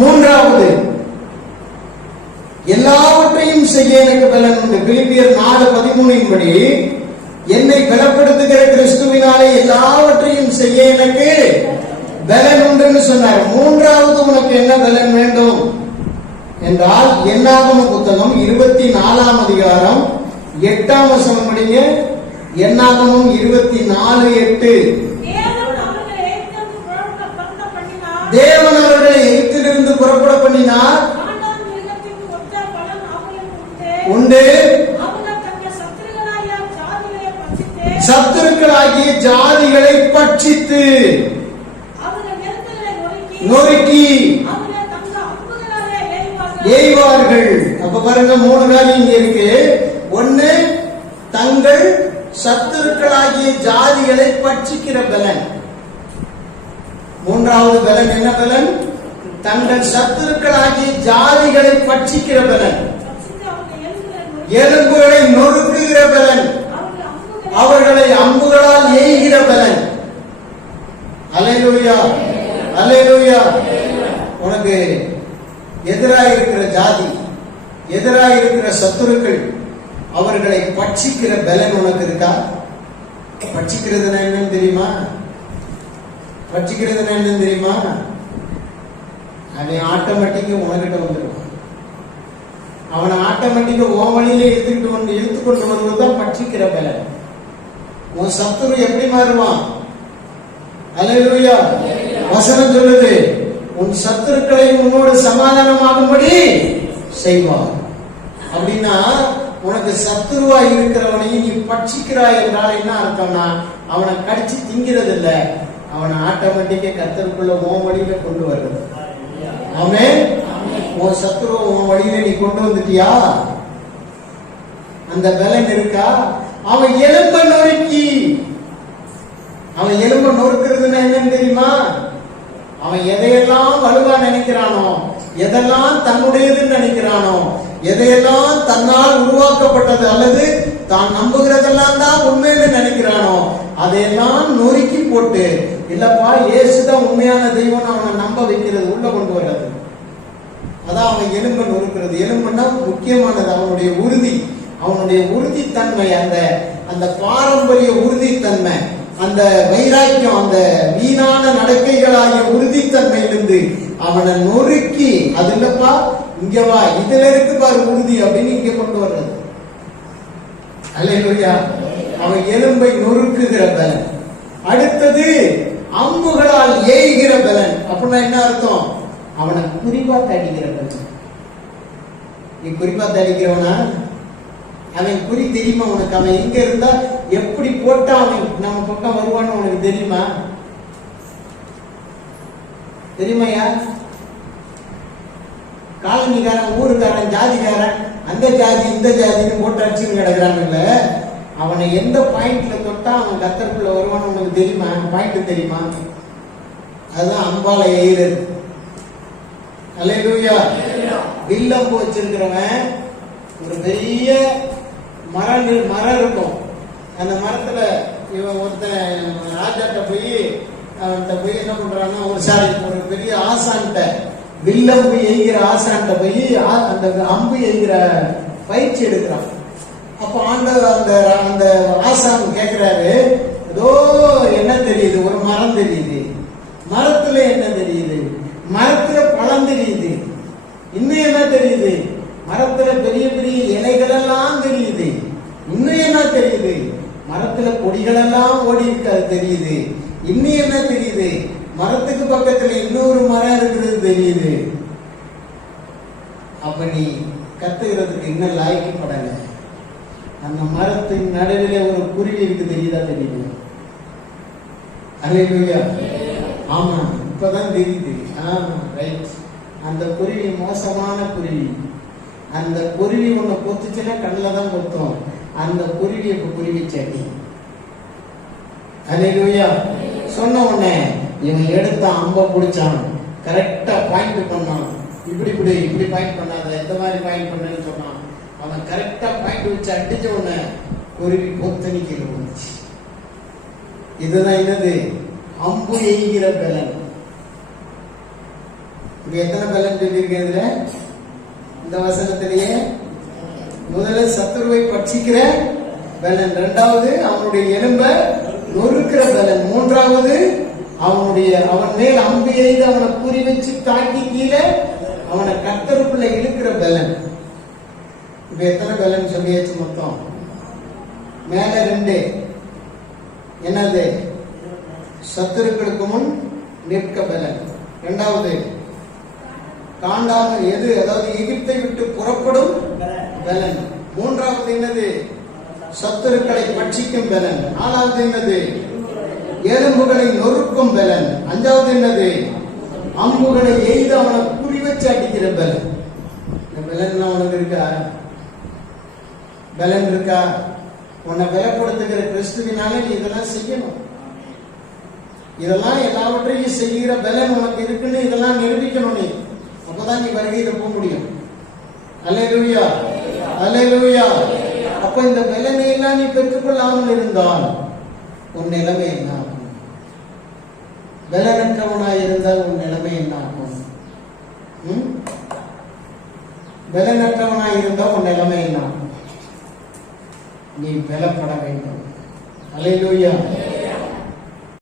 மூன்றாவது, எல்லாவற்றையும் செய்ய எனக்கு பலன் உண்டு. பிலிப்பியர் 4:13 படி என்னை பலப்படுத்துகிற கிறிஸ்துவினாலே எல்லாவற்றையும் செய்ய எனக்கு பலன் உண்டுன்னு சொன்னார். மூன்றாவது உனக்கு என்ன பலன் வேண்டும் என்றால் என்னாகம புத்தகம் 24ஆம் அதிகாரம் 8ஆம் வசனம் படிங்க. என்னாகமம் 24:8. தேவன் அவர்களை எகிப்திலிருந்து புறப்பட பண்ணினார் உண்டு, சத்துருக்களாகிய ஜாதிகளை பட்சித்து நொறுக்கி எய்வார்கள். அப்ப பாருங்க, 3 காரியம் இங்க இருக்கு. ஒன்னு, தங்கள் சத்துருக்களாகிய ஜாதிகளை பட்சிக்கிற பலன். மூன்றாவது பலன் என்ன பலன்? தங்கள் சத்துருக்களாகிய ஜாதிகளை பட்சிக்கிற பலன். எலும்புகளை நொறுக்குகிற பலன். அவர்களை அம்புகளால் எய்கிற பலன். அல்லேலூயா, அல்லேலூயா. உனக்கு எதிராக இருக்கிற ஜாதி, எதிராக இருக்கிற சத்துருக்கள், அவர்களை பட்சிக்கிற பலன் உனக்கு இருக்கா? பட்சிக்கிறதுனா என்னன்னு தெரியுமா? பட்சிக்கிறதுனா என்னன்னு தெரியுமா? அவன் ஆட்டோமேட்டிக்கா உனக்கிட்ட வந்துடுவான். அவனை ஆட்டோமேட்டிக்கா உன் வழியில இழுத்து கொண்டு வருவதுதான் பட்சிக்கிற பலன். உன் சத்துரு எப்படி மாறுவான்? அல்லேலூயா. வசனம் சொல்லுது, உன் சத்துருக்களை உன்னோடு சமாதானமாகும்படி செய்வார். அப்படின்னா உனக்கு சத்துருவா இருக்கிறவனையும் நீ பட்சிக்கிறாய் என்றால் என்ன அர்த்தம்னா, அவனை கடிச்சு திங்கிறது இல்ல, அவனை ஆட்டோமேட்டிக்கா கர்த்தருக்குள்ள உன் வழியில கொண்டு வருது. ஆமென். உன் சத்துருவ உன் வழியில நீ கொண்டு வந்துட்டியா? அந்த பலன் இருக்கா? அவன் எலும்ப நொறுக்கி, அவன் எலும்ப நொறுக்கிறதுன்னா என்னன்னு தெரியுமா? அவன் எதையெல்லாம் வலுவா நினைக்கிறானோ, எதெல்லாம் தன்னுடையதுன்னு நினைக்கிறானோ, எதையெல்லாம் தன்னால் உருவாக்கப்பட்டது அல்லது தான் நம்புகிறதெல்லாம் தான் உண்மைன்னு நினைக்கிறானோ, அதையெல்லாம் நொறுக்கி போட்டு, இல்லப்பா இயேசுதான் உண்மையான தெய்வம் அவனை நம்ப வைக்கிறது, உள்ள கொண்டு வர்றது. அதான் அவன் எலும்பை நொறுக்கிறது. எலும்புன்னா முக்கியமானது அவனுடைய உறுதி, அவனுடைய உறுதித்தன்மை, அந்த பாரம்பரிய உறுதித்தன்மை, அந்த வைராக்கியம், அந்த வீணான நடக்கைகளாகிய உறுதித்தன்மையிலிருந்து அவனை நொறுக்கி, அது இல்லப்பா இங்க வா, இதுல இருக்கு பாரு உறுதி அப்படின்னு இங்க கொண்டு வர்றது. அல்லேலூயா. அவன் எலும்பை நொறுக்குகிற பலன். அடுத்தது, அம்புகளால் ஏய்கிற பலன். அப்படின்னா என்ன அர்த்தம்? அவனை குறிப்பா தடிக்கிற பலன். நீ குறிப்பா தடிக்கிறவனா? அவன் குறி தெரியுமா உனக்கு? அவன் எங்க இருந்தா எப்படி போட்டா அவன் நம்ம பக்கம் வருவான்னு உனக்கு தெரியுமா? தெரியுமாயா? காலனிக்காரன், ஊருக்காரன், ஜாதிக்காரன், அந்த ஜாதி இந்த ஜாதின்னு போட்டு அடிச்சுன்னு கிடக்குறாங்கல்ல, அவனை எந்த பாயிண்ட்ல தொட்டா அவன் கர்த்தருக்குள்ள வருவான்னு உனக்கு தெரியுமா? பாயிண்ட் தெரியுமா? அதுதான் அம்பால எய்கிறது. அல்லேலூயா. வில்லம்பு வச்சிருக்கிறவன், ஒரு பெரிய மரம் இருக்கும், அந்த மரத்துல இவன் ஒருத்தன் ராஜாட்ட போய் அவன்கிட்ட போய் என்ன பண்றான்னா, ஒரு பெரிய ஆசான்கிட்ட, வில்லம்பு எய்கிற ஆசான்கிட்ட போய் அந்த அம்பு எய்கிற பயிற்சி எடுக்கிறான். அப்ப அந்த ஆசான் கேட்கிறாரு, ஏதோ என்ன தெரியுது? ஒரு மரம் தெரியுது. மரத்துல என்ன தெரியுது? மரத்துல பழம் தெரியுது. இன்னும் என்ன தெரியுது? மரத்துல பெரிய பெரிய இலைகள் எல்லாம் தெரியுது. இன்னும் என்ன தெரியுது? மரத்துல கொடிகள் எல்லாம் ஓடி இருக்கு, அது தெரியுது. இன்னும் என்ன தெரியுது? மரத்துக்கு பக்கத்துல இன்னொரு மரம் இருக்கிறது தெரியுது. அப்ப நீ கத்துக்கிறதுக்கு இன்னும் லாய்க்கப்படல. அந்த மரத்தின் நடுவிலே ஒரு குருவி இருக்கு, தெரியுதா? தெரியுது. அல்லேலூயா. ஆமா, இப்பதான் தெரியுது. ரைட். அந்த குருவி மோசமான குருவி. அந்த குருவி உன்னை கொத்துச்சுன்னா கண்ணில் தான் கொத்தும். அந்த குருவி இப்ப குருவி சட்டி. அல்லேலூயா. சொன்ன உடனே இவன் எடுத்தான், அம்ப பிடிச்சான், கரெக்டா பாயிண்ட் பண்ணான். இப்படி பாயிண்ட் பண்ணாத, எந்த மாதிரி பாயிண்ட் பண்ணு சொன்னான். அவன் கரெக்டா பாயிண்ட் வச்சு அடிச்ச உடனே குருவி கொத்தனி கீழே வந்துச்சு. இதுதான் என்னது? அம்பு எய்கிற பலன். இப்ப எத்தனை பலன் சொல்லியிருக்கிறதுல இந்த வசனத்திலேயே? முதல்ல சத்துருவை பட்சிக்கிற பலன், இரண்டாவது அவனுடைய எலும்பை நொறுக்கிற பலன், மூன்றாவது அவன் மேல் அம்பு எய்து அவனை குறி வச்சு தாக்கி கீழே அவனை கர்த்தருக்குள்ள இழுக்கிற பலன். இப்ப எத்தனை பலன் சொல்லியாச்சு மொத்தம்? மேல 2. என்னது? சத்துருக்களுக்கு முன் நிற்க பலன். இரண்டாவது காண்டாமல் எது, அதாவது எகிப்தை விட்டு புறப்படும் பலன். மூன்றாவது என்னது? சத்துருக்களை பட்சிக்கும் பலன். நாலாவது என்னது? எலும்புகளை நொறுக்கும் பலன். அஞ்சாவது என்னது? அம்புகளை எய்து அவனை குறி வச்சு அடிக்கிற பலன். இந்த பலன் அவனுக்கு இருக்கா? பலன் இருக்கா? உன்னை பலப்படுத்துகிற கிறிஸ்துவினால நீ இதெல்லாம் செய்யணும். இதெல்லாம் எல்லாவற்றையும் செய்கிற பலன் உனக்கு இருக்குன்னு இதெல்லாம் நிரூபிக்கணும். நீ அப்பதான் நீ வருகையில போக முடியும். அல்லேலூயா, அல்லேலூயா. அப்ப இந்த பலனை எல்லாம் நீ பெற்றுக்கொள்ளாமல் இருந்தால் உன் நிலைமை என்ன ஆகும்? பலனற்றவனாய் இருந்தால் உன் நிலைமை என்ன ஆகும்? பலனற்றவனாய் இருந்தால் உன் நிலைமை என்ன ஆகும்? நீ பலப்பட வேண்டும். அல்லேலூயா.